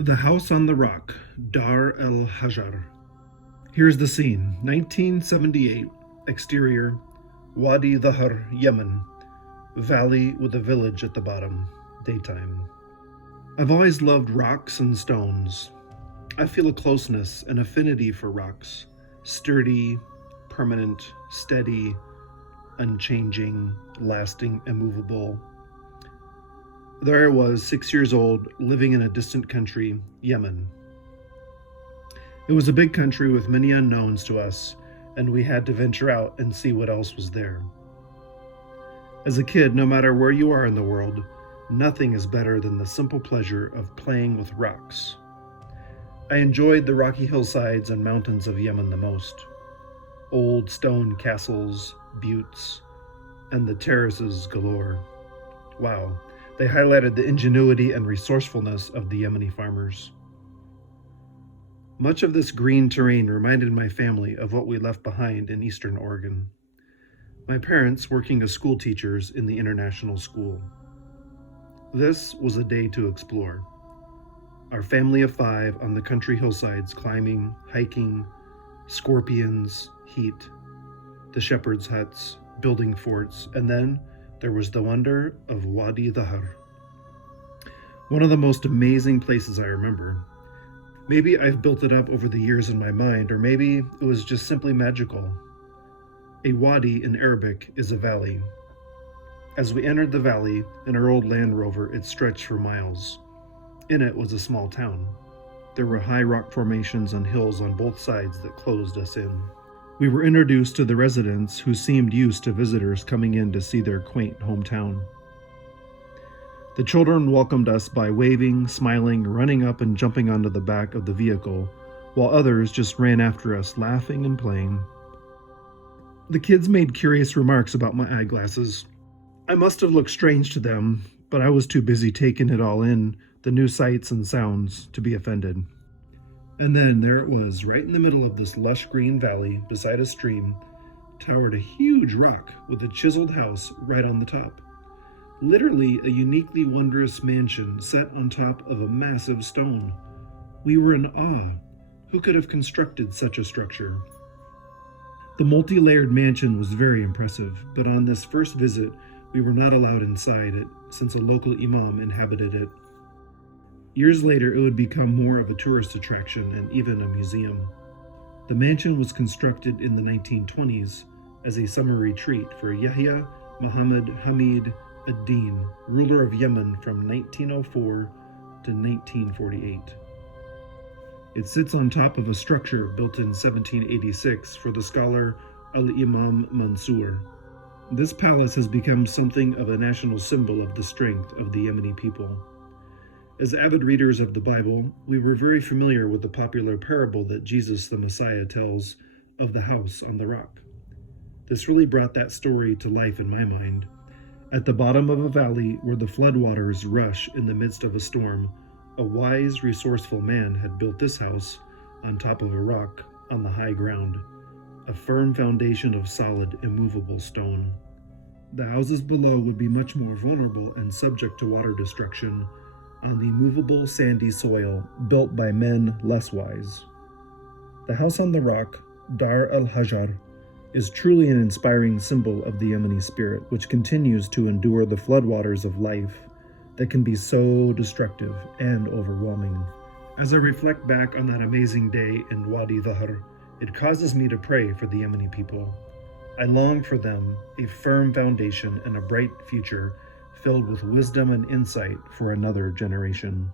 The House on the Rock, Dar Al Hajar. Here's the scene. 1978. Exterior, WADI DHAHR Yemen. Valley with a village at the bottom. Daytime. I've always loved rocks and stones. I feel a closeness, an affinity for rocks. Sturdy, permanent, steady, unchanging, lasting, immovable. There I was, 6 years old, living in a distant country, Yemen. It was a big country with many unknowns to us, and we had to venture out and see what else was there. As a kid, no matter where you are in the world, nothing is better than the simple pleasure of playing with rocks. I enjoyed the rocky hillsides and mountains of Yemen the most. Old stone castles, buttes, and the terraces galore. Wow. They highlighted the ingenuity and resourcefulness of the Yemeni farmers. Much of this green terrain reminded my family of what we left behind in Eastern Oregon. My parents working as school teachers in the international school. This was a day to explore. Our family of 5 on the country hillsides climbing, hiking, scorpions, heat, the shepherds' huts, building forts, and then there was the wonder of WADI DHAHR. One of the most amazing places I remember. Maybe I've built it up over the years in my mind, or maybe it was just simply magical. A wadi in Arabic is a valley. As we entered the valley, in our old Land Rover, it stretched for miles. In it was a small town. There were high rock formations and hills on both sides that closed us in. We were introduced to the residents who seemed used to visitors coming in to see their quaint hometown. The children welcomed us by waving, smiling, running up and jumping onto the back of the vehicle, while others just ran after us, laughing and playing. The kids made curious remarks about my eyeglasses. I must have looked strange to them, but I was too busy taking it all in, the new sights and sounds, to be offended. And then there it was, right in the middle of this lush green valley, beside a stream, towered a huge rock with a chiseled house right on the top. Literally a uniquely wondrous mansion set on top of a massive stone. We were in awe. Who could have constructed such a structure? The multi-layered mansion was very impressive, but on this first visit, we were not allowed inside it since a local imam inhabited it. Years later, it would become more of a tourist attraction and even a museum. The mansion was constructed in the 1920s as a summer retreat for Yahya Muhammad Hamid ad-Din, ruler of Yemen from 1904 to 1948. It sits on top of a structure built in 1786 for the scholar Al-Imam Mansour. This palace has become something of a national symbol of the strength of the Yemeni people. As avid readers of the Bible, we were very familiar with the popular parable that Jesus the Messiah tells of the house on the rock. This really brought that story to life in my mind. At the bottom of a valley where the floodwaters rush in the midst of a storm, a wise, resourceful man had built this house on top of a rock on the high ground, a firm foundation of solid, immovable stone. The houses below would be much more vulnerable and subject to water destruction on the movable sandy soil built by men less wise. The house on the rock, Dar Al Hajar, is truly an inspiring symbol of the Yemeni spirit, which continues to endure the floodwaters of life that can be so destructive and overwhelming. As I reflect back on that amazing day in WADI DHAHR, it causes me to pray for the Yemeni people. I long for them a firm foundation and a bright future filled with wisdom and insight for another generation.